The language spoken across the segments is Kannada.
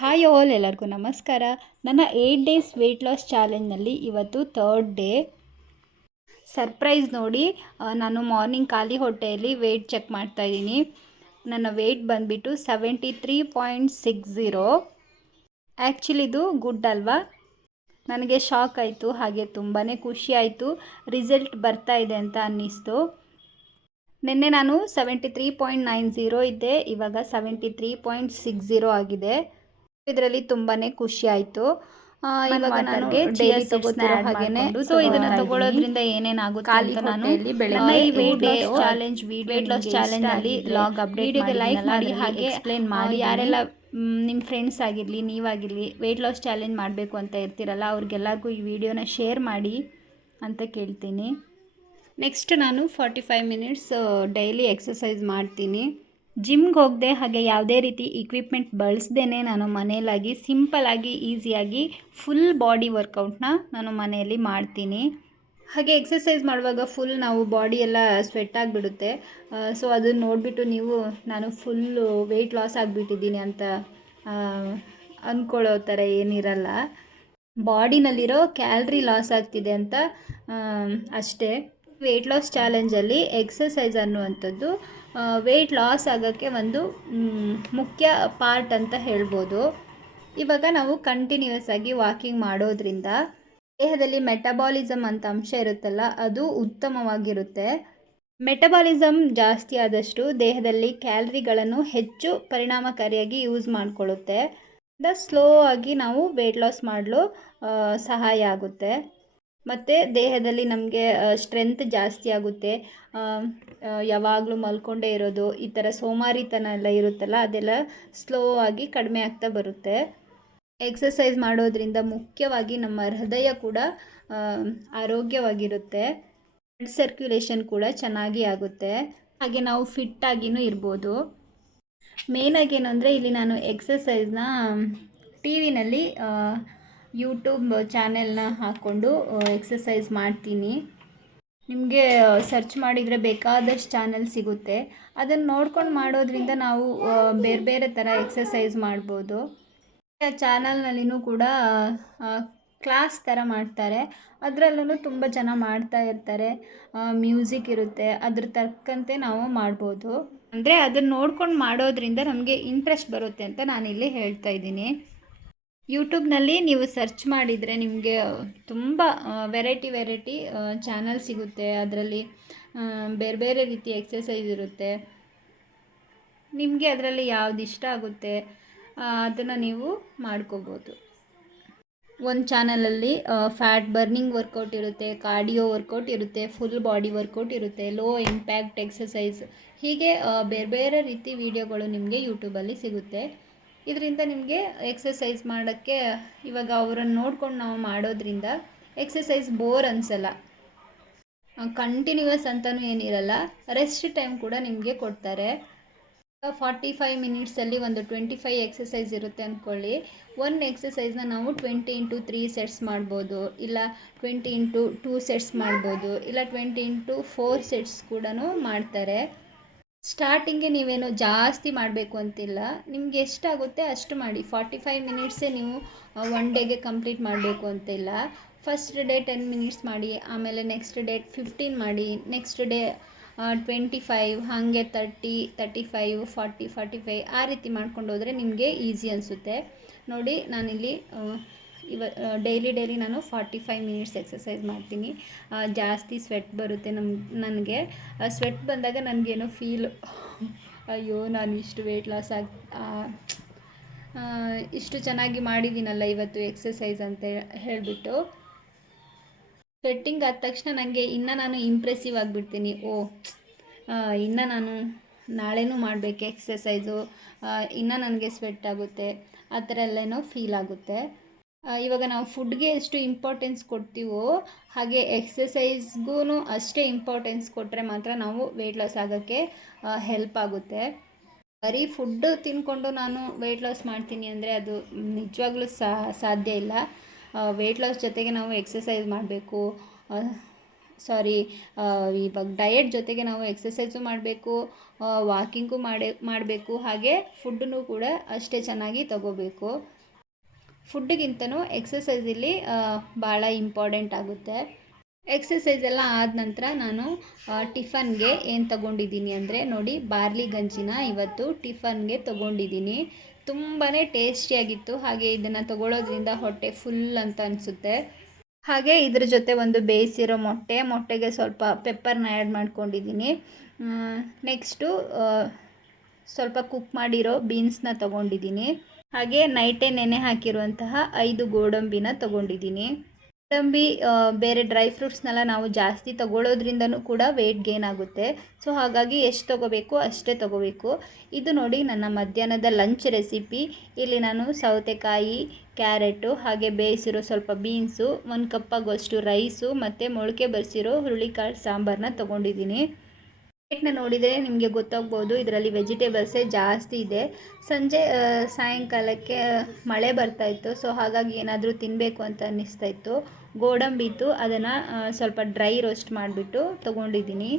ಹಾಯ್ ಆಲ್, ಎಲ್ಲರಿಗೂ ನಮಸ್ಕಾರ. ನನ್ನ 8 ಡೇಸ್ ವೆಯ್ಟ್ ಲಾಸ್ ಚಾಲೆಂಜ್ನಲ್ಲಿ ಇವತ್ತು 3rd ಡೇ. ಸರ್ಪ್ರೈಸ್ ನೋಡಿ, ನಾನು ಮಾರ್ನಿಂಗ್ ಖಾಲಿ ಹೊಟ್ಟೆಯಲ್ಲಿ ವೆಯ್ಟ್ ಚೆಕ್ ಮಾಡ್ತಾಯಿದ್ದೀನಿ. ನನ್ನ ವೆಯ್ಟ್ ಬಂದುಬಿಟ್ಟು 73.60. ಆ್ಯಕ್ಚುಲಿ ಇದು ಗುಡ್ ಅಲ್ವಾ? ನನಗೆ ಶಾಕ್ ಆಯಿತು, ಹಾಗೆ ತುಂಬಾ ಖುಷಿ ಆಯಿತು. ರಿಸಲ್ಟ್ ಬರ್ತಾ ಇದೆ ಅಂತ ಅನ್ನಿಸ್ತು. ನಿನ್ನೆ ನಾನು 73.90 ಇದ್ದೆ, ಇವಾಗ 73.60 ಆಗಿದೆ. ಇದರಲ್ಲಿ ತುಂಬಾ ಖುಷಿ ಆಯಿತು. ಇವಾಗ ನಾನು ಡೈಲಿ ತಗೋತಿರೋ ಹಾಗೇನೆ. ಸೊ ಇದನ್ನು ತಗೊಳ್ಳೋದ್ರಿಂದ ಏನೇನಾಗುತ್ತೆ ಅಂತ ನಾನು ನನ್ನ ಈ ವೆಯ್ಟ್ ಚಾಲೆಂಜ್ ವೆಯ್ಟ್ ಲಾಸ್ ಚಾಲೆಂಜಲ್ಲಿ ಲಾಗ್ ಅಪ್ಡೇಟ್ಗೆ ಲೈಕ್ ಮಾಡಿ, ಹಾಗೆ ಎಕ್ಸ್ಪ್ಲೇನ್ ಮಾಡಿ. ಯಾರೆಲ್ಲ ನಿಮ್ಮ ಫ್ರೆಂಡ್ಸ್ ಆಗಿರಲಿ, ನೀವಾಗಿರಲಿ ವೆಯ್ಟ್ ಲಾಸ್ ಚಾಲೆಂಜ್ ಮಾಡಬೇಕು ಅಂತ ಇರ್ತೀರಲ್ಲ, ಅವ್ರಿಗೆಲ್ಲರಿಗೂ ಈ ವಿಡಿಯೋನ ಶೇರ್ ಮಾಡಿ ಅಂತ ಕೇಳ್ತೀನಿ. ನೆಕ್ಸ್ಟ್ ನಾನು 45 ಮಿನಿಟ್ಸ್ ಡೈಲಿ ಎಕ್ಸಸೈಸ್ ಮಾಡ್ತೀನಿ. ಜಿಮ್ಗೆ ಹೋಗದೆ, ಹಾಗೆ ಯಾವುದೇ ರೀತಿ ಇಕ್ವಿಪ್ಮೆಂಟ್ ಬಳಸದೇ ನಾನು ಮನೆಯಲ್ಲಾಗಿ ಸಿಂಪಲ್ಲಾಗಿ ಈಸಿಯಾಗಿ ಫುಲ್ ಬಾಡಿ ವರ್ಕೌಟ್ನ ನಾನು ಮನೆಯಲ್ಲಿ ಮಾಡ್ತೀನಿ. ಹಾಗೆ ಎಕ್ಸಸೈಸ್ ಮಾಡುವಾಗ ಫುಲ್ ನಾವು ಬಾಡಿ ಎಲ್ಲ ಸ್ವೆಟ್ ಆಗಿಬಿಡುತ್ತೆ. ಸೊ ಅದನ್ನು ನೋಡಿಬಿಟ್ಟು ನೀವು ನಾನು ಫುಲ್ಲು ವೆಯ್ಟ್ ಲಾಸ್ ಆಗಿಬಿಟ್ಟಿದ್ದೀನಿ ಅಂತ ಅಂದ್ಕೊಳ್ಳೋ ಥರ ಏನಿರಲ್ಲ. ಬಾಡಿನಲ್ಲಿರೋ ಕ್ಯಾಲ್ರಿ ಲಾಸ್ ಆಗ್ತಿದೆ ಅಂತ ಅಷ್ಟೇ. ವೆಯ್ಟ್ ಲಾಸ್ ಚಾಲೆಂಜಲ್ಲಿ ಎಕ್ಸಸೈಸ್ ಅನ್ನುವಂಥದ್ದು ವೆಯ್ಟ್ ಲಾಸ್ ಆಗೋಕ್ಕೆ ಒಂದು ಮುಖ್ಯ ಪಾರ್ಟ್ ಅಂತ ಹೇಳ್ಬೋದು. ಇವಾಗ ನಾವು ಕಂಟಿನ್ಯೂಯಸ್ ಆಗಿ ವಾಕಿಂಗ್ ಮಾಡೋದ್ರಿಂದ ದೇಹದಲ್ಲಿ ಮೆಟಬಾಲಿಸಮ್ ಅಂತ ಅಂಶ ಇರುತ್ತಲ್ಲ, ಅದು ಉತ್ತಮವಾಗಿರುತ್ತೆ. ಮೆಟಬಾಲಿಸಮ್ ಜಾಸ್ತಿ ಆದಷ್ಟು ದೇಹದಲ್ಲಿ ಕ್ಯಾಲರಿಗಳನ್ನು ಹೆಚ್ಚು ಪರಿಣಾಮಕಾರಿಯಾಗಿ ಯೂಸ್ ಮಾಡಿಕೊಳ್ಳುತ್ತೆ. ಸ್ಲೋ ಆಗಿ ನಾವು ವೆಯ್ಟ್ ಲಾಸ್ ಮಾಡಲು ಸಹಾಯ ಆಗುತ್ತೆ. ಮತ್ತು ದೇಹದಲ್ಲಿ ನಮಗೆ ಸ್ಟ್ರೆಂತ್ ಜಾಸ್ತಿ ಆಗುತ್ತೆ. ಯಾವಾಗಲೂ ಮಲ್ಕೊಂಡೇ ಇರೋದು, ಈ ಥರ ಸೋಮಾರಿತನ ಎಲ್ಲ ಇರುತ್ತಲ್ಲ, ಅದೆಲ್ಲ ಸ್ಲೋ ಆಗಿ ಕಡಿಮೆ ಆಗ್ತಾ ಬರುತ್ತೆ. ಎಕ್ಸಸೈಸ್ ಮಾಡೋದ್ರಿಂದ ಮುಖ್ಯವಾಗಿ ನಮ್ಮ ಹೃದಯ ಕೂಡ ಆರೋಗ್ಯವಾಗಿರುತ್ತೆ. ಬ್ಲಡ್ ಸರ್ಕ್ಯುಲೇಷನ್ ಕೂಡ ಚೆನ್ನಾಗಿ ಆಗುತ್ತೆ. ಹಾಗೆ ನಾವು ಫಿಟ್ಟಾಗಿಯೂ ಇರ್ಬೋದು. ಮೇಯ್ನಾಗಿ ಏನು ಅಂದರೆ, ಇಲ್ಲಿ ನಾನು ಎಕ್ಸಸೈಸ್ನ ಟಿ ವಿನಲ್ಲಿ ಯೂಟ್ಯೂಬ್ ಚಾನೆಲ್ನ ಹಾಕ್ಕೊಂಡು ಎಕ್ಸಸೈಸ್ ಮಾಡ್ತೀನಿ. ನಿಮಗೆ ಸರ್ಚ್ ಮಾಡಿದರೆ ಬೇಕಾದಷ್ಟು ಚಾನಲ್ ಸಿಗುತ್ತೆ. ಅದನ್ನು ನೋಡ್ಕೊಂಡು ಮಾಡೋದ್ರಿಂದ ನಾವು ಬೇರೆ ಬೇರೆ ಥರ ಎಕ್ಸಸೈಸ್ ಮಾಡ್ಬೋದು. ಆ ಚಾನಲ್ನಲ್ಲಿನೂ ಕೂಡ ಕ್ಲಾಸ್ ಥರ ಮಾಡ್ತಾರೆ, ಅದರಲ್ಲೂ ತುಂಬ ಜನ ಮಾಡ್ತಾ ಇರ್ತಾರೆ. ಮ್ಯೂಸಿಕ್ ಇರುತ್ತೆ, ಅದ್ರ ತಕ್ಕಂತೆ ನಾವು ಮಾಡ್ಬೋದು. ಅಂದರೆ ಅದನ್ನು ನೋಡ್ಕೊಂಡು ಮಾಡೋದ್ರಿಂದ ನಮಗೆ ಇಂಟ್ರೆಸ್ಟ್ ಬರುತ್ತೆ ಅಂತ ನಾನಿಲ್ಲಿ ಹೇಳ್ತಾ ಇದ್ದೀನಿ. ಯೂಟ್ಯೂಬ್ನಲ್ಲಿ ನೀವು ಸರ್ಚ್ ಮಾಡಿದರೆ ನಿಮಗೆ ತುಂಬ ವೆರೈಟಿ ಚಾನಲ್ ಸಿಗುತ್ತೆ. ಅದರಲ್ಲಿ ಬೇರೆ ಬೇರೆ ರೀತಿ ಎಕ್ಸಸೈಸ್ ಇರುತ್ತೆ. ನಿಮಗೆ ಅದರಲ್ಲಿ ಯಾವ್ದು ಇಷ್ಟ ಆಗುತ್ತೆ ಅದನ್ನು ನೀವು ಮಾಡ್ಕೋಬೋದು. ಒಂದು ಚಾನಲಲ್ಲಿ ಫ್ಯಾಟ್ ಬರ್ನಿಂಗ್ ವರ್ಕೌಟ್ ಇರುತ್ತೆ, ಕಾರ್ಡಿಯೋ ವರ್ಕೌಟ್ ಇರುತ್ತೆ, ಫುಲ್ ಬಾಡಿ ವರ್ಕೌಟ್ ಇರುತ್ತೆ, ಲೋ ಇಂಪ್ಯಾಕ್ಟ್ ಎಕ್ಸಸೈಸ್, ಹೀಗೆ ಬೇರೆ ಬೇರೆ ರೀತಿ ವಿಡಿಯೋಗಳು ನಿಮಗೆ ಯೂಟ್ಯೂಬಲ್ಲಿ ಸಿಗುತ್ತೆ. ಇದರಿಂದ ನಿಮಗೆ ಎಕ್ಸಸೈಸ್ ಮಾಡೋಕ್ಕೆ ಇವಾಗ ಅವರನ್ನು ನೋಡ್ಕೊಂಡು ನಾವು ಮಾಡೋದ್ರಿಂದ ಎಕ್ಸಸೈಸ್ ಬೋರ್ ಅನಿಸಲ್ಲ. ಕಂಟಿನ್ಯೂಯಸ್ ಅಂತಲೂ ಏನಿರಲ್ಲ, ರೆಸ್ಟ್ ಟೈಮ್ ಕೂಡ ನಿಮಗೆ ಕೊಡ್ತಾರೆ. 45 ಮಿನಿಟ್ಸಲ್ಲಿ ಒಂದು 25 ಎಕ್ಸಸೈಸ್ ಇರುತ್ತೆ ಅಂದ್ಕೊಳ್ಳಿ. ಒಂದು ಎಕ್ಸಸೈಸ್ನ ನಾವು 20x3 ಸೆಟ್ಸ್ ಮಾಡ್ಬೋದು, ಇಲ್ಲ 20x2 ಸೆಟ್ಸ್ ಮಾಡ್ಬೋದು, ಇಲ್ಲ 20x4 ಸೆಟ್ಸ್ ಕೂಡ ಮಾಡ್ತಾರೆ. ಸ್ಟಾರ್ಟಿಂಗ್ಗೆ ನೀವೇನು ಜಾಸ್ತಿ ಮಾಡಬೇಕು ಅಂತಿಲ್ಲ, ನಿಮ್ಗೆ ಎಷ್ಟಾಗುತ್ತೆ ಅಷ್ಟು ಮಾಡಿ. 45 ಮಿನಿಟ್ಸೇ ನೀವು ಒನ್ ಡೇಗೆ ಕಂಪ್ಲೀಟ್ ಮಾಡಬೇಕು ಅಂತಿಲ್ಲ. ಫಸ್ಟ್ ಡೇ 10 ಮಿನಿಟ್ಸ್ ಮಾಡಿ, ಆಮೇಲೆ ನೆಕ್ಸ್ಟ್ ಡೇ 15 ಮಾಡಿ, ನೆಕ್ಸ್ಟ್ ಡೇ 25, ಹಾಗೆ 30, 35, 40, 45 ಆ ರೀತಿ ಮಾಡ್ಕೊಂಡು ಹೋದರೆ ನಿಮಗೆ ಈಸಿ ಅನಿಸುತ್ತೆ. ನೋಡಿ, ನಾನಿಲ್ಲಿ ಡೈಲಿ ನಾನು 45 ಮಿನಿಟ್ಸ್ ಎಕ್ಸಸೈಸ್ ಮಾಡ್ತೀನಿ. ಜಾಸ್ತಿ ಸ್ವೆಟ್ ಬರುತ್ತೆ ನನಗೆ. ಸ್ವೆಟ್ ಬಂದಾಗ ನನಗೇನೋ ಫೀಲ್, ಅಯ್ಯೋ ನಾನು ಇಷ್ಟು ವೆಯ್ಟ್ ಲಾಸ್ ಇಷ್ಟು ಚೆನ್ನಾಗಿ ಮಾಡಿದ್ದೀನಲ್ಲ ಇವತ್ತು ಎಕ್ಸಸೈಸ್ ಅಂತ ಹೇಳಿಬಿಟ್ಟು. ಸ್ವೆಟ್ಟಿಂಗ್ ಆದ ತಕ್ಷಣ ನನಗೆ ಇನ್ನೂ ನಾನು ಇಂಪ್ರೆಸಿವ್ ಆಗಿಬಿಡ್ತೀನಿ. ಇನ್ನು ನಾನು ನಾಳೆನೂ ಮಾಡಬೇಕು ಎಕ್ಸಸೈಸು, ಇನ್ನೂ ನನಗೆ ಸ್ವೆಟ್ ಆಗುತ್ತೆ, ಆ ಥರ ಎಲ್ಲನೋ ಫೀಲ್ ಆಗುತ್ತೆ. ಇವಾಗ ನಾವು ಫುಡ್ಗೆ ಎಷ್ಟು ಇಂಪಾರ್ಟೆನ್ಸ್ ಕೊಡ್ತೀವೋ, ಹಾಗೆ ಎಕ್ಸಸೈಸ್ಗೂ ಅಷ್ಟೇ ಇಂಪಾರ್ಟೆನ್ಸ್ ಕೊಟ್ಟರೆ ಮಾತ್ರ ನಾವು ವೆಯ್ಟ್ ಲಾಸ್ ಆಗೋಕ್ಕೆ ಹೆಲ್ಪ್ ಆಗುತ್ತೆ. ಬರೀ ಫುಡ್ಡು ತಿಂದ್ಕೊಂಡು ನಾನು ವೆಯ್ಟ್ ಲಾಸ್ ಮಾಡ್ತೀನಿ ಅಂದರೆ ಅದು ನಿಜವಾಗ್ಲೂ ಸಾಧ್ಯ ಇಲ್ಲ. ವೆಯ್ಟ್ ಲಾಸ್ ಜೊತೆಗೆ ನಾವು ಎಕ್ಸಸೈಸ್ ಮಾಡಬೇಕು. ಸಾರಿ ಇವಾಗ ಡಯಟ್ ಜೊತೆಗೆ ನಾವು ಎಕ್ಸಸೈಸು ಮಾಡಬೇಕು, ವಾಕಿಂಗು ಮಾಡಬೇಕು, ಹಾಗೆ ಫುಡ್ಡನ್ನು ಕೂಡ ಅಷ್ಟೇ ಚೆನ್ನಾಗಿ ತಗೋಬೇಕು. ಫುಡ್ಡಿಗಿಂತನೂ ಎಕ್ಸಸೈಸ್ ಇಲ್ಲಿ ಭಾಳ ಇಂಪಾರ್ಟೆಂಟ್ ಆಗುತ್ತೆ. ಎಕ್ಸಸೈಸ್ ಎಲ್ಲ ಆದ ನಂತರ ನಾನು ಟಿಫನ್ಗೆ ಏನು ತೊಗೊಂಡಿದ್ದೀನಿ ಅಂದರೆ ನೋಡಿ, ಬಾರ್ಲಿ ಗಂಜಿನ ಇವತ್ತು ಟಿಫನ್ಗೆ ತೊಗೊಂಡಿದ್ದೀನಿ. ತುಂಬಾ ಟೇಸ್ಟಿಯಾಗಿತ್ತು. ಹಾಗೆ ಇದನ್ನು ತೊಗೊಳ್ಳೋದ್ರಿಂದ ಹೊಟ್ಟೆ ಫುಲ್ ಅಂತ ಅನಿಸುತ್ತೆ. ಹಾಗೆ ಇದ್ರ ಜೊತೆ ಒಂದು ಬೇಯಿಸಿರೋ ಮೊಟ್ಟೆಗೆ ಸ್ವಲ್ಪ ಪೆಪ್ಪರ್ನ ಆ್ಯಡ್ ಮಾಡ್ಕೊಂಡಿದ್ದೀನಿ. ನೆಕ್ಸ್ಟು ಸ್ವಲ್ಪ ಕುಕ್ ಮಾಡಿರೋ ಬೀನ್ಸ್ನ ತೊಗೊಂಡಿದ್ದೀನಿ. ಹಾಗೆ ನೈಟೇ ನೆನೆ ಹಾಕಿರುವಂತಹ 5 ಗೋಡಂಬಿನ ತೊಗೊಂಡಿದ್ದೀನಿ. ಗೋಡಂಬಿ ಬೇರೆ ಡ್ರೈ ಫ್ರೂಟ್ಸ್ನೆಲ್ಲ ನಾವು ಜಾಸ್ತಿ ತೊಗೊಳ್ಳೋದ್ರಿಂದನೂ ಕೂಡ ವೆಯ್ಟ್ ಗೇನ್ ಆಗುತ್ತೆ. ಸೊ ಹಾಗಾಗಿ ಎಷ್ಟು ತೊಗೋಬೇಕು ಅಷ್ಟೇ ತೊಗೋಬೇಕು. ಇದು ನೋಡಿ ನನ್ನ ಮಧ್ಯಾಹ್ನದ ಲಂಚ್ ರೆಸಿಪಿ. ಇಲ್ಲಿ ನಾನು ಸೌತೆಕಾಯಿ, ಕ್ಯಾರೆಟು, ಹಾಗೆ ಬೇಯಿಸಿರೋ ಸ್ವಲ್ಪ ಬೀನ್ಸು, 1 ಕಪ್ಪಾಗುವಷ್ಟು ರೈಸು ಮತ್ತು ಮೊಳಕೆ ಬರಿಸಿರೋ ಹುರುಳಿಕಾಳು ಸಾಂಬಾರನ್ನ ತೊಗೊಂಡಿದ್ದೀನಿ. ಪ್ಲೇಟ್ನ ನೋಡಿದರೆ ನಿಮಗೆ ಗೊತ್ತಾಗ್ಬೋದು, ಇದರಲ್ಲಿ ವೆಜಿಟೇಬಲ್ಸೇ ಜಾಸ್ತಿ ಇದೆ. ಸಂಜೆ ಸಾಯಂಕಾಲಕ್ಕೆ ಮಳೆ ಬರ್ತಾಯಿತ್ತು. ಸೊ ಹಾಗಾಗಿ ಏನಾದರೂ ತಿನ್ನಬೇಕು ಅಂತ ಅನ್ನಿಸ್ತಾಯಿತ್ತು. ಗೋಡಂಬಿತ್ತು, ಅದನ್ನು ಸ್ವಲ್ಪ ಡ್ರೈ ರೋಸ್ಟ್ ಮಾಡಿಬಿಟ್ಟು ತೊಗೊಂಡಿದ್ದೀನಿ.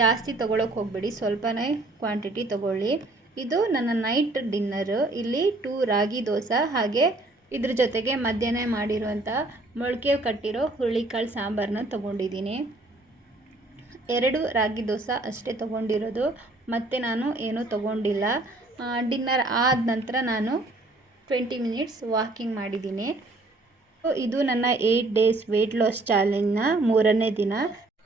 ಜಾಸ್ತಿ ತೊಗೊಳಕ್ಕೆ ಹೋಗಬೇಡಿ, ಸ್ವಲ್ಪನೇ ಕ್ವಾಂಟಿಟಿ ತೊಗೊಳ್ಳಿ. ಇದು ನನ್ನ ನೈಟ್ ಡಿನ್ನರು. ಇಲ್ಲಿ 2 ರಾಗಿ ದೋಸೆ, ಹಾಗೆ ಇದ್ರ ಜೊತೆಗೆ ಮಧ್ಯಾಹ್ನ ಮಾಡಿರುವಂಥ ಮೊಳಕೆ ಕಟ್ಟಿರೋ ಹುರುಳಿಕಾಳು ಸಾಂಬಾರನ್ನ ತೊಗೊಂಡಿದ್ದೀನಿ. 2 ರಾಗಿ ದೋಸೆ ಅಷ್ಟೇ ತೊಗೊಂಡಿರೋದು, ಮತ್ತು ನಾನು ಏನೂ ತೊಗೊಂಡಿಲ್ಲ. ಡಿನ್ನರ್ ಆದ ನಂತರ ನಾನು 20 ಮಿನಿಟ್ಸ್ ವಾಕಿಂಗ್ ಮಾಡಿದ್ದೀನಿ. ಇದು ನನ್ನ 8 ಡೇಸ್ ವೆಯ್ಟ್ ಲಾಸ್ ಚಾಲೆಂಜ್ನ 3ನೇ ದಿನ.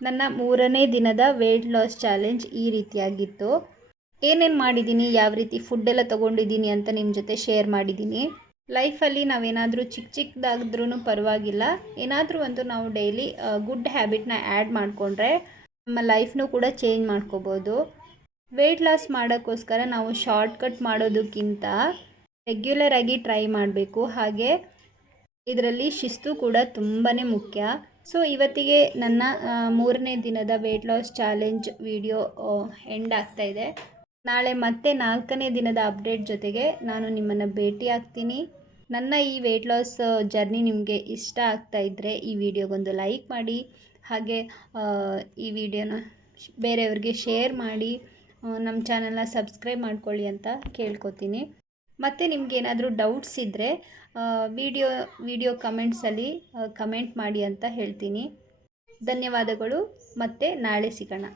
ನನ್ನ 3ನೇ ದಿನದ ವೆಯ್ಟ್ ಲಾಸ್ ಚಾಲೆಂಜ್ ಈ ರೀತಿಯಾಗಿತ್ತು. ಏನೇನು ಮಾಡಿದ್ದೀನಿ, ಯಾವ ರೀತಿ ಫುಡ್ಡೆಲ್ಲ ತೊಗೊಂಡಿದ್ದೀನಿ ಅಂತ ನಿಮ್ಮ ಜೊತೆ ಶೇರ್ ಮಾಡಿದ್ದೀನಿ. ಲೈಫಲ್ಲಿ ನಾವೇನಾದರೂ ಚಿಕ್ಕದಾದ್ರೂ ಪರವಾಗಿಲ್ಲ, ಏನಾದರೂ ಒಂದು ನಾವು ಡೈಲಿ ಗುಡ್ ಹ್ಯಾಬಿಟ್ನ ಆ್ಯಡ್ ಮಾಡಿಕೊಂಡ್ರೆ ನಮ್ಮ ಲೈಫ್ನೂ ಕೂಡ ಚೇಂಜ್ ಮಾಡ್ಕೋಬೋದು. ವೆಯ್ಟ್ ಲಾಸ್ ಮಾಡೋಕ್ಕೋಸ್ಕರ ನಾವು ಶಾರ್ಟ್ಕಟ್ ಮಾಡೋದಕ್ಕಿಂತ ರೆಗ್ಯುಲರಾಗಿ ಟ್ರೈ ಮಾಡಬೇಕು. ಹಾಗೆ ಇದರಲ್ಲಿ ಶಿಸ್ತು ಕೂಡ ತುಂಬಾ ಮುಖ್ಯ. ಸೊ ಇವತ್ತಿಗೆ ನನ್ನ 3ನೇ ದಿನದ weight loss challenge video end ಆಗ್ತಾಯಿದೆ. ನಾಳೆ ಮತ್ತೆ 4ನೇ ದಿನದ ಅಪ್ಡೇಟ್ ಜೊತೆಗೆ ನಾನು ನಿಮ್ಮನ್ನು ಭೇಟಿ ಆಗ್ತೀನಿ. ನನ್ನ ಈ ವೆಯ್ಟ್ ಲಾಸ್ ಜರ್ನಿ ನಿಮಗೆ ಇಷ್ಟ ಆಗ್ತಾಯಿದ್ರೆ ಈ ವಿಡಿಯೋಗೊಂದು ಲೈಕ್ ಮಾಡಿ, ಹಾಗೆ ಈ ವಿಡಿಯೋನ ಬೇರೆಯವ್ರಿಗೆ ಶೇರ್ ಮಾಡಿ, ನಮ್ಮ ಚಾನಲ್ನ ಸಬ್ಸ್ಕ್ರೈಬ್ ಮಾಡ್ಕೊಳ್ಳಿ ಅಂತ ಕೇಳ್ಕೊತೀನಿ. ಮತ್ತು ನಿಮಗೇನಾದರೂ ಡೌಟ್ಸ್ ಇದ್ದರೆ ವಿಡಿಯೋ ಕಮೆಂಟ್ಸಲ್ಲಿ ಕಮೆಂಟ್ ಮಾಡಿ ಅಂತ ಹೇಳ್ತೀನಿ. ಧನ್ಯವಾದಗಳು. ಮತ್ತು ನಾಳೆ ಸಿಗೋಣ.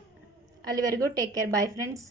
ಅಲ್ಲಿವರೆಗೂ ಟೇಕ್ ಕೇರ್. Bye friends.